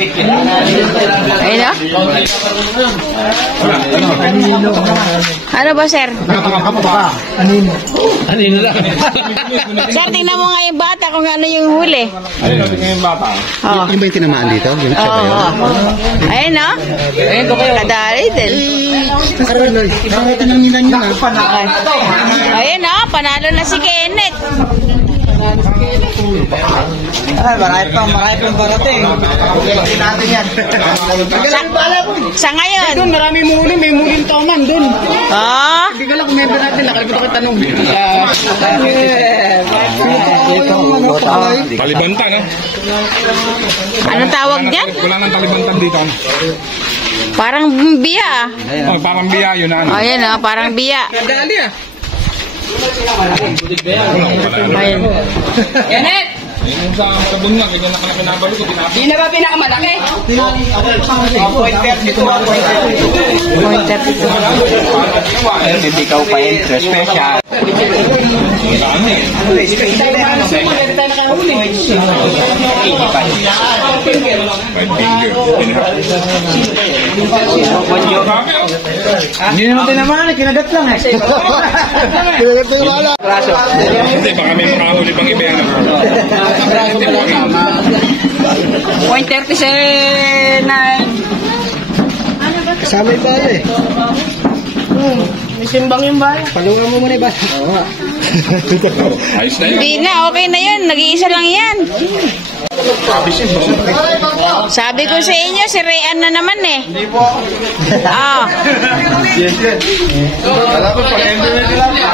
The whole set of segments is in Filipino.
Ayun o. Ano ba, sir? Anino lang. Sir, tingnan mo nga yung bata kung ano yung huli. Ano yung bata? Oh. Yung ba yung tinamaan dito? Yung Ayun o. Kadali din. Ayun o, panalo na si Kenneth. Ay, marami pang parating. Hindi natin yan. Sa ngayon. Doon, marami muli. May muling toman doon. Oh. Hindi ka lang kumember natin. Nakalimutan ko tanong. Talibantan, ha? Anong tawag dyan? Wala nang talibantan dito. Parang biya. Oh, parang biya yun, ano? Ayun o, parang biya. Kadali ah. Ayun. Yanet! Yung sa sabon lang, ganyan na ka na pinabalo ko. Di na ba pinakamalaki? 0.32. Ikaw pa interest special. Hindi naman tinamaan. Kinagat lang eh. Kinagat na yung wala. Hindi, baka may makahuli pang iba yan. 0.39. Kasama yung bala eh. May simbang yung bahay. Palungan mo muna yung bala. Oo. Ayos na yun. Hindi na, okay na yun. Nag-iisa lang yan. Sabi ko sa inyo, si Rayan na naman eh. Hindi po. Ah. Wala ko pag-ender na tilapia.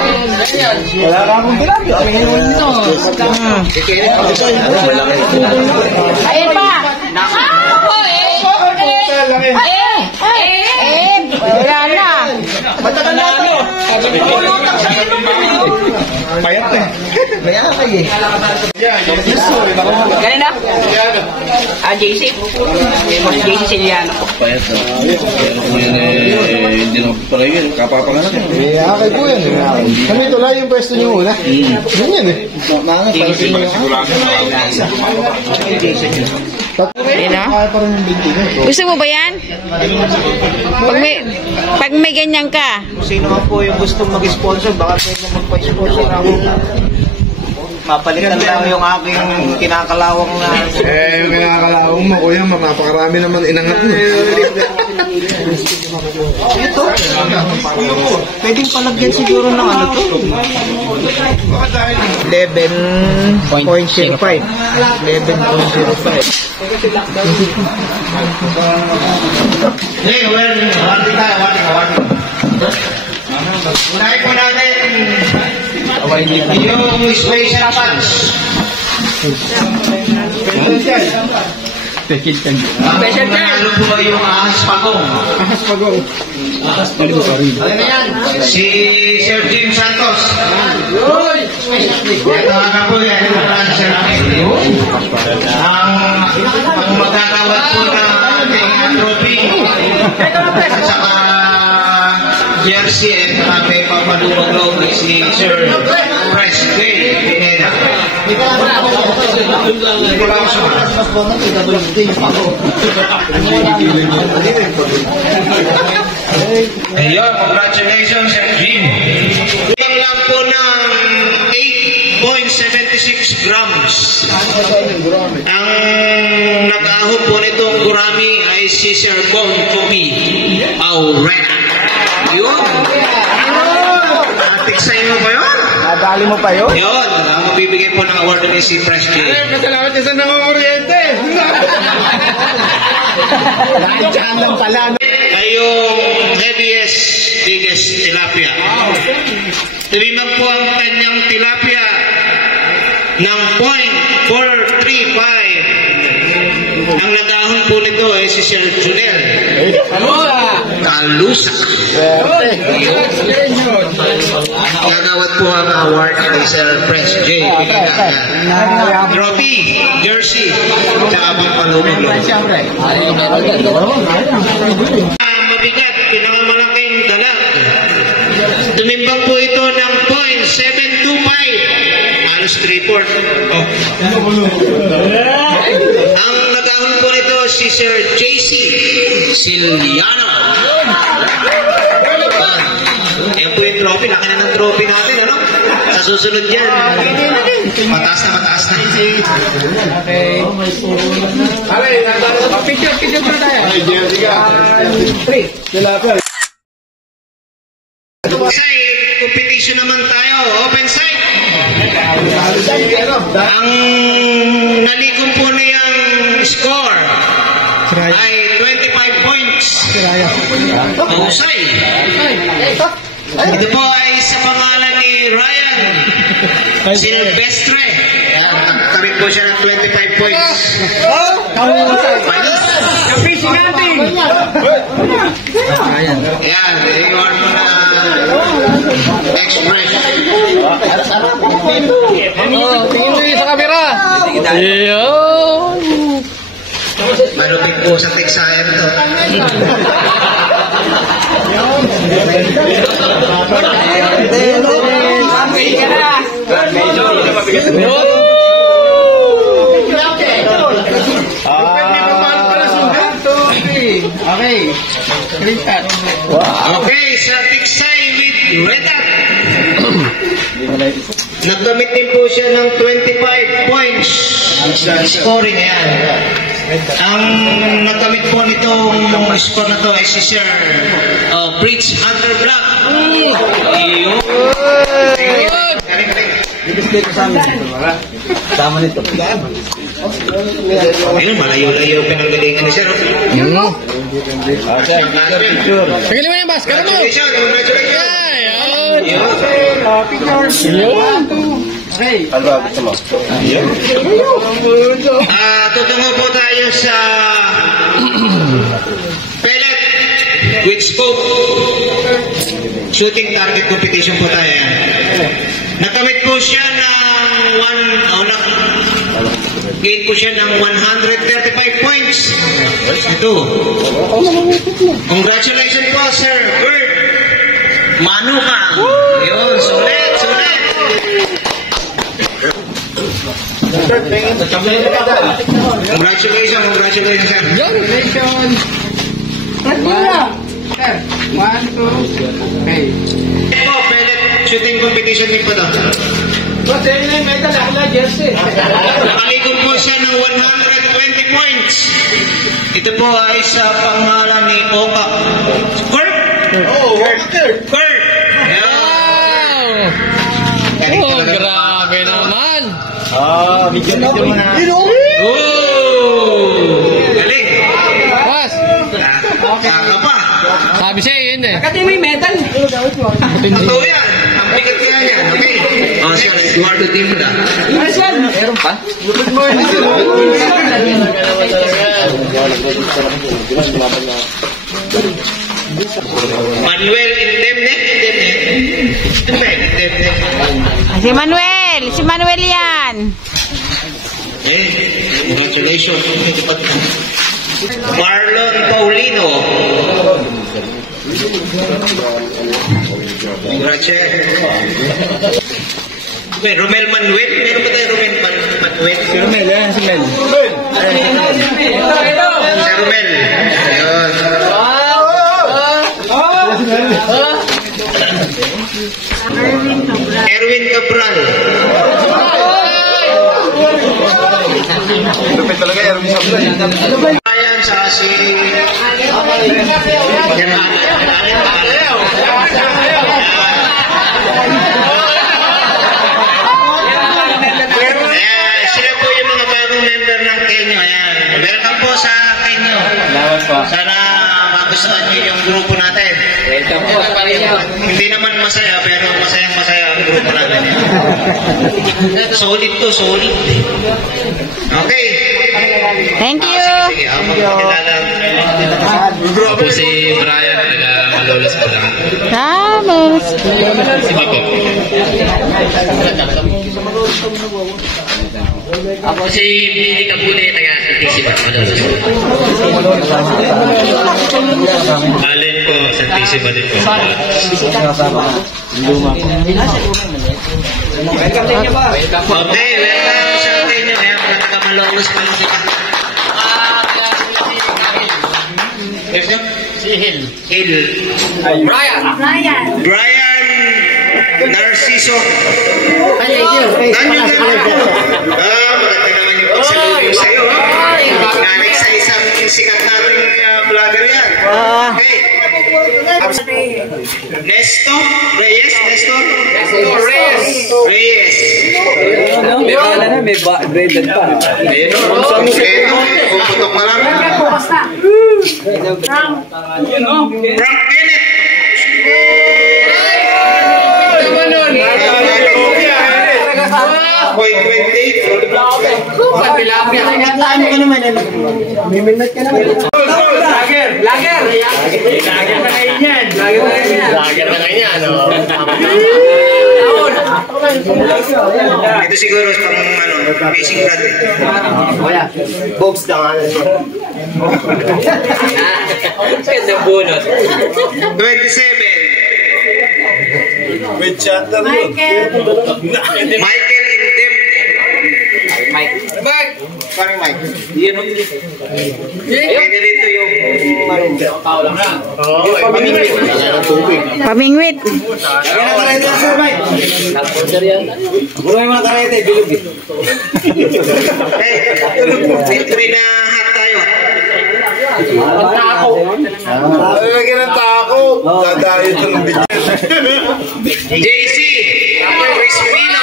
Wala ka akong tilapia. Ayun pa. Wala na. Matagal na ito. Payat eh. Kaya kayo eh. Ganun na? JC. JC Siliano. Payat na. Hindi na pala yun. Kapapanganak eh. Kaya kayo po yan. Kami tuloy yung pwesto niyo muna. Yun yan eh. Ayun na. Gusto mo ba yan? Pag may ganyan ka. Sino man po yung gustong mag-sponsor, baka pwede magpa-sponsor ako. Mapalitan lang yung aking kinakalawang na... Yung kinakalawang mo, kuya, mapakarami naman inangat mo. Ito? Pwedeng palagyan siguro ng ano to? 11.05. 11.05. Hey, well, warning. Unahin po natin yung special funds. Special Manalo po ba yung ahas pagong? Ano na yan? Si Sir Jim Santos. Natawagan po yan yung answer namin. Ang magkakawat po na ating trophy at saka jersey at may papadumag loob si Sir Press Day Pineda. Ayun, congratulations Sir Jim. Ang lang po ng 8.76 grams. Ang nag-ahon po nitong gurami ay si Sir Bon Kopi Aurena. Yun. Natiksayin mo ba yun? Nadali mo pa yun? Yun. Ang mabibigay po ng award ni si Fresh J. Masalamat ka sa nanganguryente. Nandiyan lang pala. Ay yung heaviest, biggest tilapia. Tinimag po ang kanyang tilapia ng 0.435. Ang nagahon po nito ay si Sir Junel Kalusa. Nagawat po ang award ni Sir Press J. Trophy, jersey, tsaka pang palunod. Mabigat, pinakamalaking dalag. Tumimbang po ito ng 0.725. Halos 3/4. Oh. Ang nagahon po nito si Sir JC Siliano. Ayan po yung trophy. Laki na ng trophy natin, ano? Sa susunod yan. Mataas na, mataas na. Okay. Picture pa tayo. Ay, jersey ka. Tilapia. Side competition naman tayo. Open side. Ang nalikong po niyang score ay 25 points. Mahusay. Ito po ay sa pangalan ni Ryan Silvestre. Nagkaroon po siya ng 25 points. Fishing natin. Ayan, i-iwan mo na express. Tingin mo sa camera. Malupit po sa Texayan to. Okay. Okay, sa Texay with Reda. Nagdamit din po siya ng 25 points. Scoring yan. Ang nagdamit po nitong score na to ay si Sir Bridge Hunter Black. Tama nito. Ayun, malayo-layo pinanggalingan ni Sir. Sige mo yung bas. Kala mo. Congratulations. Okay. Tutungo po tayo sa pellet with scope shooting target competition po tayo. Nakamit po siya ng gain po siya ng 135 points. Ito. Congratulations po, Sir Bert Manuka. Yun, sulit. Congratulations, sir. Congratulations. Sir, 1, 2, okay. Ito, pellet shooting competition din po ito. Nakaligod po siya ng 120 points. Ito po ay sa pangalan ni Oka. Kurt? Kurt! Oh, grabe naman. Bigyan mo na. Galing! Bas, Kaka pa! sabi siya yun eh. Totoo yan! Ang bigat kaya yan, okay? Sir, you are the team na. Meron pa? Manuel Indemne. Si Manuel yan. Congratulations. Marlon Paulino. Congratulations. Okay, Romel Manuel. Meron ba tayo Romel Manuel? Si Romel, yan si Mel. Si Romel. Ayun. Erwin Cabral. Lupit talaga, Erwin Sablan. Ayan sa si... Sila po yung mga bagong member ng Kenyo. Ayan. Welcome po sa Kenyo. Sana magustuhan niyo yung grupo natin. Hindi naman masaya, pero masayang-masaya ang grupo natin. Solid to, solid. Okay. Thank you. Sige, ako magpakilala. Ako si Brian, taga-Malolos po lang. Tama. Sige po. Ako si Billy Kabule, taga-Santisipa, Malolos. Alin po, sa Tisiba din po. Okay, welcome sa atin nyo. Ayan, taga-Malolos pa lang sila. Yes, no? Si Hill. Hill. Brian. Brian Narciso. Thank you. Maganda naman yung pagsalubong sa'yo. Galing sa isang sikat nating vlogger yan. Okay. Nestor Reyes. May breaded pa. Ayun, puputok na lang. Frank Kenneth. Point 28. Ito siguro pang basic grad. Box na nga na siya. Gandang bunot. 27. With chatter yun. Michael Indem. Parang Mike. Pwede rito yung Pamingwit. entry na hat tayo. Lagyan ng tako. Dadayo ito ng bitch. JC Crispino.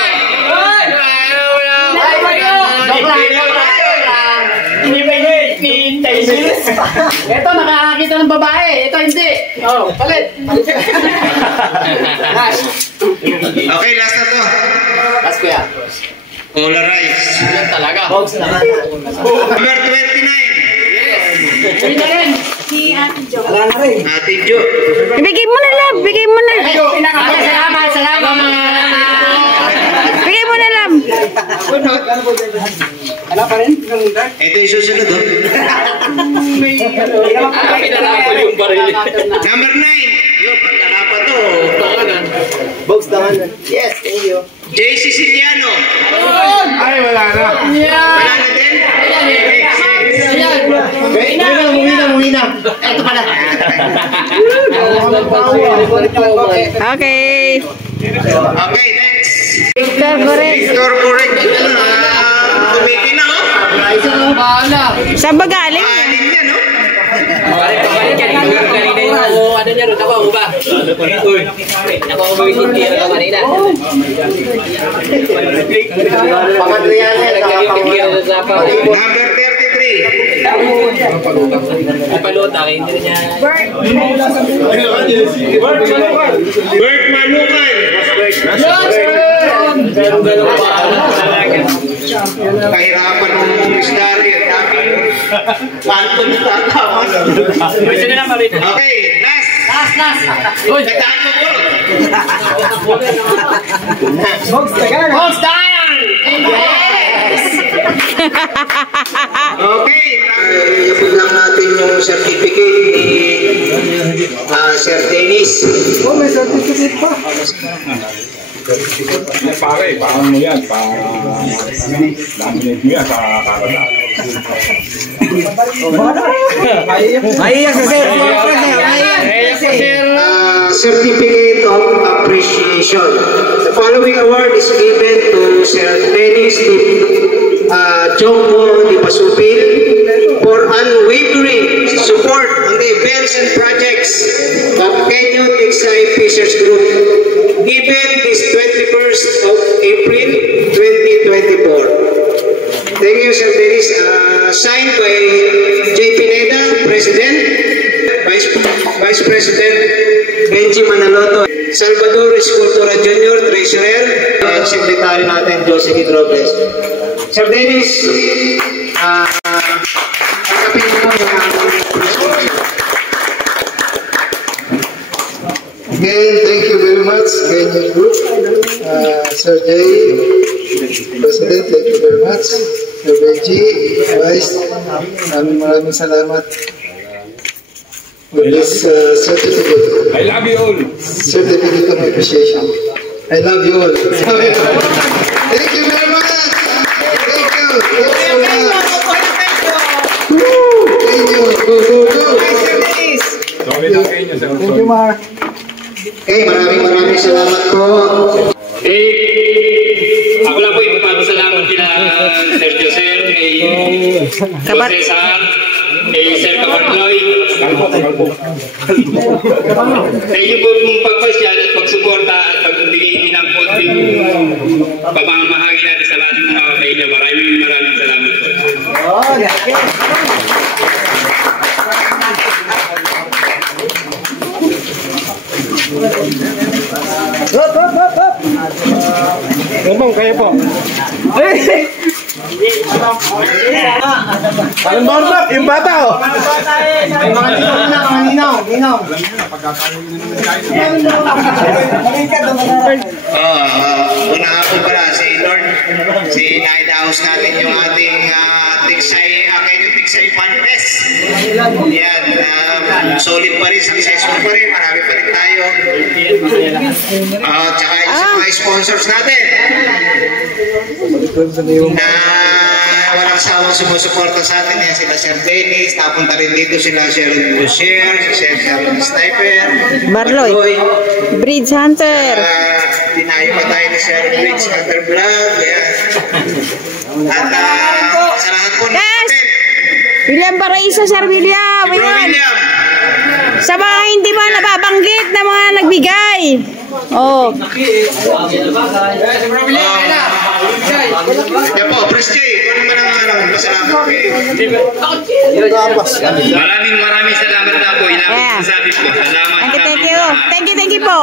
Ito, nakakakita ng babae. Ito, hindi. Oh, palit. Okay, last na to. Last ko yan. Polarize. Yan talaga. Box na nga. Number 29. Hindi na rin. Ate Jo. Bigay mo na lang. Bigay mo na. Salamat. Bigay mo na lang. Ito yung susunod. Pinarapol yung baril. Number 9. Yung pagkalapa to. Box na nga. Yes, thank you. Jay Siciliano. Ay, wala na. Wala na din? Mumina. Ito pala. Okay. Okay, next. Victor Correct. Victor Correct. Kumiti na, oh. Saan ba galing? Aling yan, oh. Kanina yung ano niya rin. Ako, uba. Ako, hindi na kanina. Pamadriyan Number 33. Palota, hindi niya. Bert Manukan. Kahirapan ng misdari. Ang daming kanto na tatawa. Okay, last. Nagdaan mo po. Box down! Okay. Ipon lang natin yung certificate ni Sir Dennis. Oh, may certificate pa. Pare, paano mo yan? Laminate mo yan sa karata. Mahiya sa sir. Certificate of Appreciation. The following award is given to Sir Dennis Jongmo Di Pasupil for unwavering support on the events and projects of Kenyo Tiksay Fishers Group, given this 21st of April 2024. Thank you, Sir Dennis. Signed by J. Pineda, President, Vice President Benji Manaloto, Salvador Escultura Jr., Treasurer, and Secretary natin, Josephine Robles. Sir Dennis, kakapin mo yung Again, thank you very much, Kenyan Group. Sir Jay, President, thank you very much. Sir Benji, Vice, maraming salamat with this certificate. I love you all. Certificate of appreciation. I love you all. Thank you very much. Thank you. Thanks so much. Woo! Thank you. Go. Okay, maraming salamat po. Ako lang po ipapasalamat kila Sir Josel, kay Jose Saan, kay Sir Kabarloy. Thank you po mong pagpasyal at pagsuporta at pagbigay ng konting pamamahagi natin sa lahat ng mga kaibigan. Maraming salamat po. Ngomong kayo po. Anong bangkak? Yung bata oh. Una nga po pala si Lord, nakidaos natin yung ating Tiksay Fanfest. Yan, solid pa rin, successful pa rin, marami pa rin tayo. Tsaka sa mga sponsors natin na walang sawang sumusuporta sa atin, yan sila Sir Dennis, napunta rin dito sila Sir Lucier, Sir Sniper, Barloy, Bridge Hunter. Dinayo pa tayo ni Sir Bridge Hunter Vlog. At sa lahat po natin, William Paraisa, Sir William. Bro William. Sa mga hindi mo nababanggit na mga nagbigay. Oh. Yan po, Pres J. Kung naman ang masalamat Maraming salamat na po. Ilang sabi po. Salamat. Thank you po.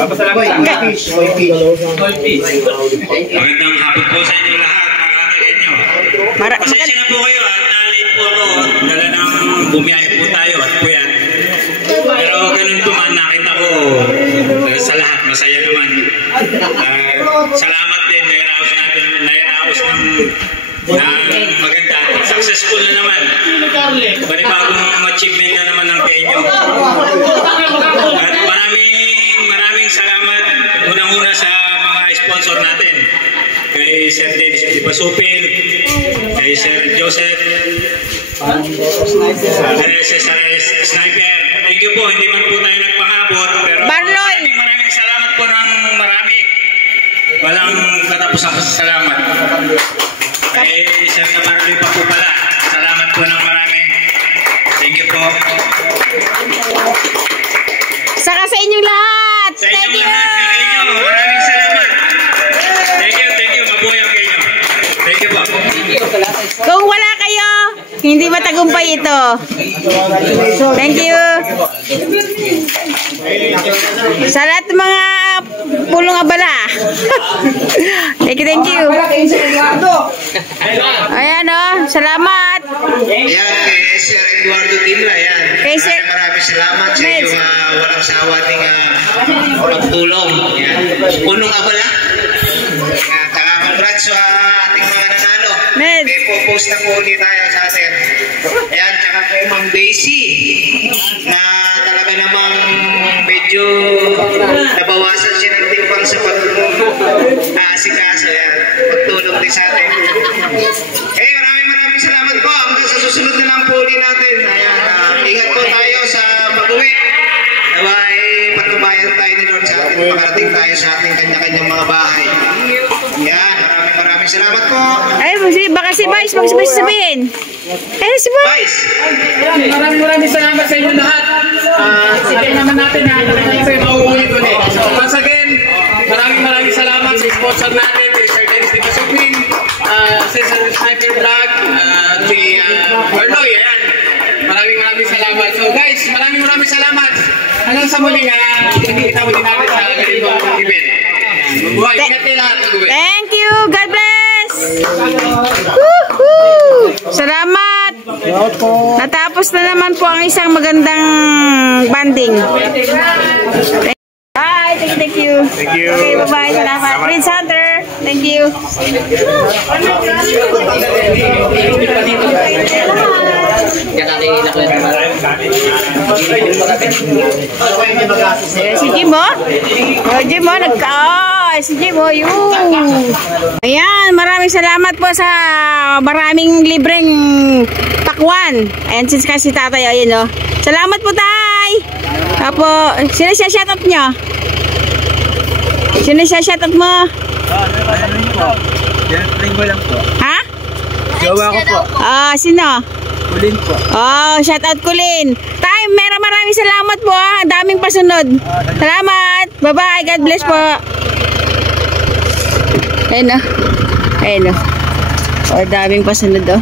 Papasalamat sa magandang hapon po sa inyo lahat. Pasensya na po kayo at na-late po ako. Dala ng bumiyahe po tayo at po yan. Pero ganun po man, nakita ko sa lahat, masaya naman. Salamat din, nairaos ng maganda. Successful na naman. Panibagong achievement na naman ng PNU. At maraming salamat unang-una sa mga sponsor natin. Kay Sir Dennis Basupil, kay Sir Joseph, kay Sir Sniper. Thank you po, hindi man po tayo nagpangabot, pero maraming salamat po ng marami. Walang katapusang pasasalamat. Kay Sir Kabarloy pa po pala, salamat po ng marami. Thank you po. Saka sa inyong lahat. Sa inyong lahat, maraming salamat. Thank you. Mabuhay ang kayo. Thank you po. Kung wala kayo, hindi matagumpay ito. Thank you. Sa lahat ng mga pulong abala. Thank you. Ayan o, salamat. Ayan, kay Sir Eduardo Dimla, yan. Maraming salamat sa inyong walang sawa ng pagtulong. Punong abala. Congrats sa ating mga nanalo. May post na po ulit tayo sa atin. Ayan, tsaka kay Ma'am Daisy na talaga namang medyo nabawasan siya ng timpang sa pag-aasikaso. Ayan, pagtulong din sa atin. Maraming salamat po. Hanggang sa susunod na lang po ulit natin. Ayan, ingat po tayo sa pag-uwi. Naway, patubayan tayo ni Lord sa atin. Makarating tayo sa ating kanya-kanyang mga bahay. Yan, maraming salamat po. Ay, baka si Vice, sabihin. Si Vice. Maraming salamat sa inyo lahat. Sige naman natin na ito yung mauulit ulit. So, once again, maraming salamat sa sponsor natin, Sir Dennis Basupil, Sir Sniper Vlog, si Barloy, ayan. Maraming salamat. So guys, maraming salamat. Hanggang sa muli kita mo din natin sa ganitong event. Mabuhay, ingat nila lahat. Thank you. God bless. Salamat. Natapos na naman po ang isang magandang banding. Bye. Thank you. Okay, bye-bye. Salamat. Prince Hunter. Thank you. Si Jim, oh. Jim, oh, si Jiboy. Ayan, maraming salamat po sa maraming libreng pakwan. Ayan, si tatay, ayan o. Salamat po, tay. Apo, sino siya shoutout nyo? Sino siya shoutout mo? Girlfriend ko lang po. Ha? Jowa ko po. Sino? Kulin po. Shoutout Kulin. Tay, maraming salamat po. Ang daming pasunod. Salamat. Bye-bye. God bless po. Ayun o. Ayun o. Daming pasunod o.